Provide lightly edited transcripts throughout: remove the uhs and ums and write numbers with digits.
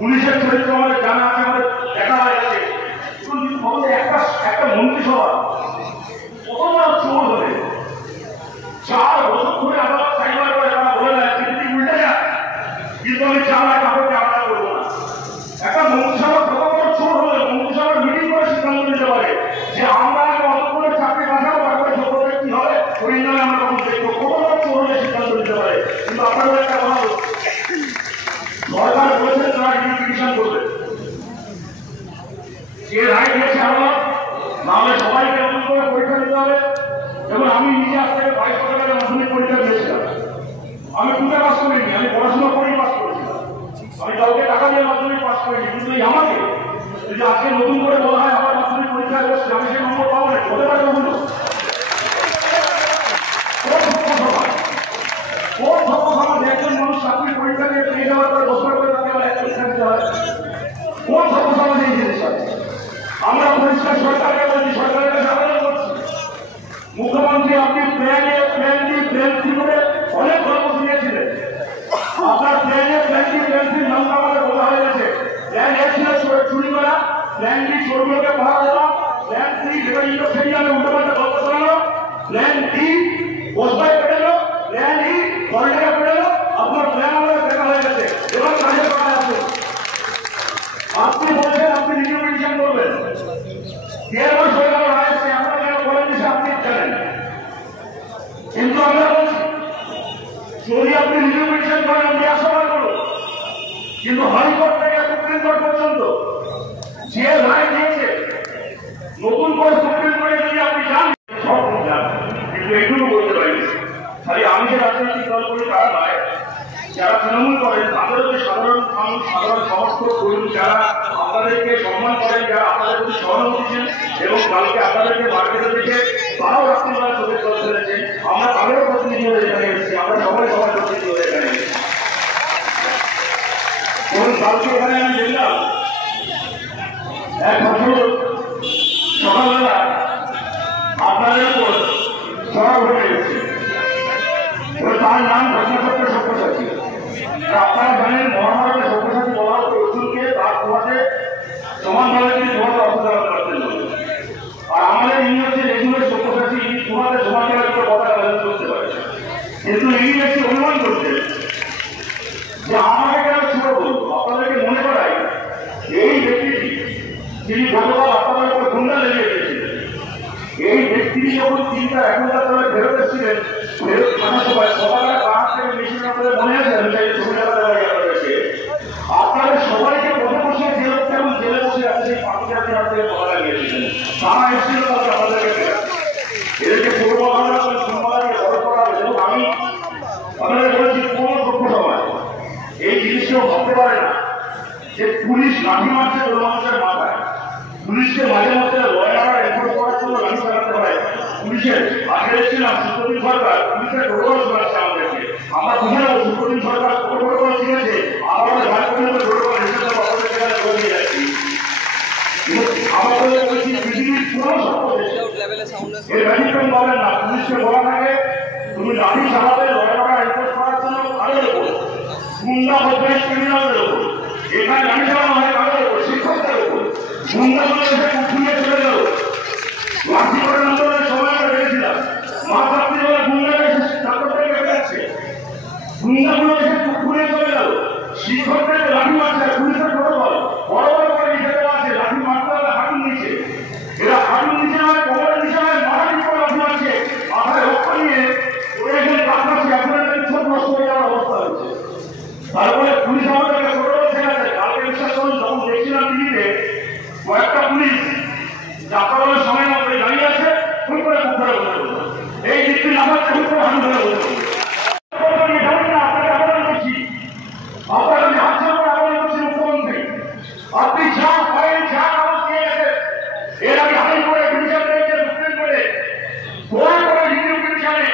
পুলিশের চরিত্র আমাদের জানা আছে, আমাদের দেখা হয়ে গেছে। একটা মন্ত্রিসভা কত বড় চোর হলে 4 বছর ধরে আদালত সাইবার করে তারা বলে দেয় কিন্তু উল্টে যায়, কিন্তু আমি 4 লাখ টাকাকে আলাদা করবো না। একটা মন্ত্রিসভা কত বড় চোর হলে মন্ত্রিসভার মিটিং করে সিদ্ধান্ত নিতে পারে যে আমরা অত করে চাকরি বাঁচাবো, তারপরে যোগ্যতা কি হবে ওই নামে আমরা তখন দেখবো। কত বড় চোর হলে সিদ্ধান্ত নিতে পারে। কিন্তু আপনাদের একটা কথা সরকার বলেছে তারা রিপিটিশন করবে, যে রায় দিয়েছে আদালত, নাহলে সবাইকে নতুন করে পরীক্ষা দিতে হবে। এবং আমি নিজে আজ থেকে 22 টাকা মাধ্যমিক পরীক্ষা দিয়েছিলাম। আমি 2টা পাস করিনি, আমি পড়াশোনা করেই পাস করেছিলাম। আমি কাউকে টাকা দিয়ে মাধ্যমিক পাস করিনি। কিন্তু আমাকে যদি আজকে নতুন করে বলা হয় আমার মাধ্যমিক পরীক্ষায় বসছে, আমি সেই নম্বর পাবো না, হতে পারে না। কোন সভ্য সমাজ একজন মানুষ চাকরি পরীক্ষা দিয়ে পেয়ে যাওয়ার পরে 10 বার করে তাকে আবার এক পরীক্ষা দিতে হয়? কোন সভ্য সমাজে এই জিনিস আছে? আমরা পরিষ্কার সরকারকে বলছি, সরকারের কাছে আবেদন করছি, মুখ্যমন্ত্রী আপনি প্ল্যান সি করে অনেক গল্প শুনিয়েছিলেন। আপনার প্ল্যান সি নামটা আমাদের বলা হয়ে গেছে। প্ল্যান এ ছিল চুরি করা, প্ল্যান বি চোরগুলোকে পাহারা দেওয়া, প্ল্যান সি যেটা ইন্ডোস্ট্রেলিয়ামে উল্টোপাল্টা গল্প করানো, প্ল্যান ডি বসবাই পেটালো, প্ল্যান ই কর্নাটকা পেটালো। আপনার প্ল্যান আমাদের দেখা হয়ে গেছে, এবার কাজে করা আছে। আপনি বলছেন আপনি রিকমেন্ডেশন করবেন, 1.5 মাস হয়ে গেল আসছে, আমরা কেন বলেন যে আপনি জানেন। কিন্তু আমরা বলছি যদি আপনি রিকমেন্ডেশন করেন আপনি আশাবাদ করুন, কিন্তু হাইকোর্ট থেকে সুপ্রিম কোর্ট পর্যন্ত যে রায় দিয়েছে নতুন করে সুপ্রিম কোর্টে যদি আপনি যান সব যান, কিন্তু এটুকু বলতে পারি খালি আমি যে রাজনৈতিক দল করি তারা নয়, যারা তৃণমূল করেন তাদেরও যে সাধারণ মানুষ, সাধারণ সমস্ত কর্মী যারা আপনাদেরকে সম্মান করেন, যারা আপনাদের প্রতি সহানুভূতিশীল এবং কালকে আপনাদেরকে মার্কেটে দেখে তারাও রাত্রিবেলা চোখের জল ফেলেছে, আমরা তাদেরও প্রতিনিধি হয়ে এখানে এসেছি, আমরা সবাই প্রতিনিধি হয়ে এখানে এসেছি। এবং কালকে এখানে আমি দেখলাম এক বছর সকালবেলা আপনাদের উপর সরব হয়ে গেছে, তার নাম ঘটনাচক্র সব্যসাচী। আপনারা জানেন মহাভারতের সব্যসাচী বলা হতো অর্জুনকে তার কুয়াতে সমানভাবে তিনি কুয়াতে অর্থচালন করতেন বলে। আর আমাদের ইনি হচ্ছে রেগুলার সব্যসাচী, ইনি কুয়াতে সমানভাবে পতাকা ব্যালেন্স করতে পারে। কিন্তু ইনি একটি অনুমান করছেন যে আমাকে কেন ছোট বলবো। আপনাদেরকে মনে করাই এই ব্যক্তিটি যিনি গতকাল আপনাদের উপর গুন্ডা লেগে গিয়েছিলেন, এই ব্যক্তি যখন 3টা 1 তলে ফেরত এসেছিলেন, ফেরত আসার সময় সকালে কাজ থেকে মেশিন আপনাদের মনে আছে, আমি চাই ছবি দেখাতে পারি আপনাদেরকে। আপনাদের সবাইকে বসে বসে যে লোকটা এবং জেলে বসে আছে সেই পাখিটা থেকে বলা লাগিয়েছিলেন, তারা এসেছিল তাদের আমাদেরকে এদেরকে পূর্ব বাংলা সম্মানকে বড় করা হবে। এবং আমি আপনাদের বলেছি কোন সভ্য সমাজ এই জিনিসটাও ভাবতে পারে না যে পুলিশ লাঠি মারছে ওই মানুষের মাথায়। পুলিশকে মাঝে মধ্যে লয়াররা এনফোর্স করার জন্য লাঠি চালাতে হয়। পুলিশের আগে এসেছিলাম সুপ্রিম সরকার পুলিশের প্রোটোকল শোনাচ্ছে আমাদেরকে, আমরা বুঝে নেবো সুপ্রিম সরকার প্রোটোকল শিখেছে, আমাদের ভাই পর্যন্ত প্রোটোকল হিসেবে আমাদের সেখানে করে দিয়ে যাচ্ছি। আমাদের বলছি পৃথিবীর পুরো এর ব্যতিক্রম পাবেন না। পুলিশকে বলা থাকে তুমি লাঠি চালাবে লয়াররা এনফোর্স করার জন্য কাদের উপর, গুন্ডা বদমাইশ ক্রিমিনালদের উপর। এখানে লাঠি চালানো হয় কাদের উপর, শিক্ষকদের উপর। গুন্ডাগুলো এসে উঠিয়ে চলে গেল, লাঠি করে আন্দোলনের সময় আমরা দেখেছিলাম মা রাত্রিবেলা গুন্ডারা এসে ছাত্রদের কাছে যাচ্ছে, গুন্ডাগুলো এসে ঘুরে চলে গেল, শিক্ষকদের লাঠি মারছে। পুলিশের প্রোটোকল বড় বড় করে লিখে দেওয়া আছে লাঠি মারতে হবে হাঁটুর নিচে, এরা হাঁটুর নিচে নয় কোমরের নিচে নয় মাথার উপর লাঠি মারছে, মাথায় রক্ত নিয়ে ওরা একজন কাজ করছে, আপনাদের ছোট নষ্ট হয়ে যাওয়ার অবস্থা হচ্ছে। তারপরে পুলিশ আমাদেরকে প্রোটোকল শেখাচ্ছে। কালকে বিশ্বাস করুন যখন দেখছিলাম টিভিতে কয়েকটা পুলিশ যাত্রাবেলার সময় মতো দাঁড়িয়ে আছে, ফুল করে মুখ ধরে বসে বলল এই ব্যক্তি না পাচ্ছে ফুল করে হাত ধরে বসে বলল। আপনাকে আবেদন করছি, আপনার আমি হাত করে আবেদন করছি মুখ্যমন্ত্রী, আপনি যা ফাইল যা কাগজ নিয়ে গেছেন এর আগে হাইকোর্টে ডিভিশন দিয়েছে, সুপ্রিম কোর্টে দয়া করে রিভিউ ডিভিশনে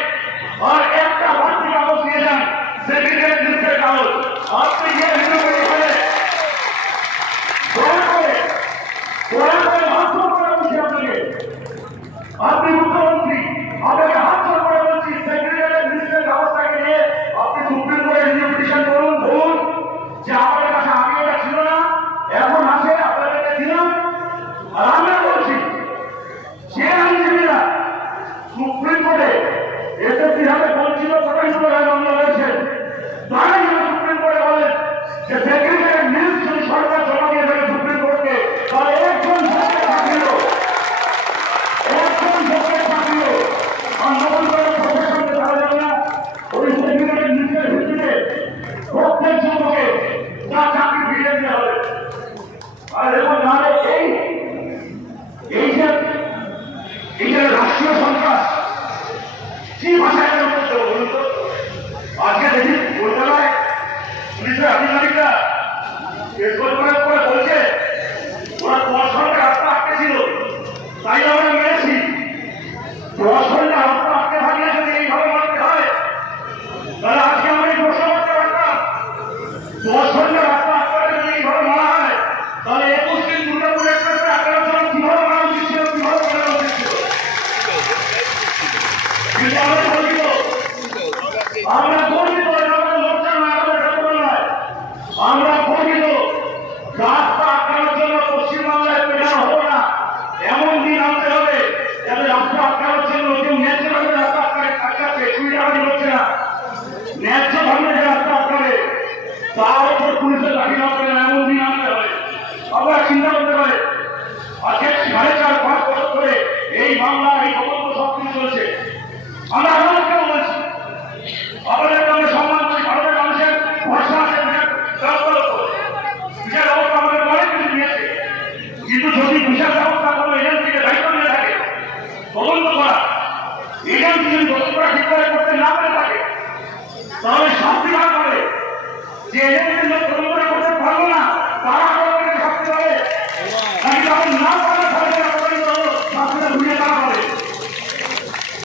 আর একটা বাড়তি কাগজ নিয়ে যান, সেক্রেটারি লিস্টের কাগজ আপনি গিয়ে রিভিউ ডিভিশনে দয়া করে মাত্র করে বলছি আপনাকে যদি দক্ষতা ঠিক করে করতে না পারে থাকে তাহলে শাস্তি ভাগ করে যে এদের লোক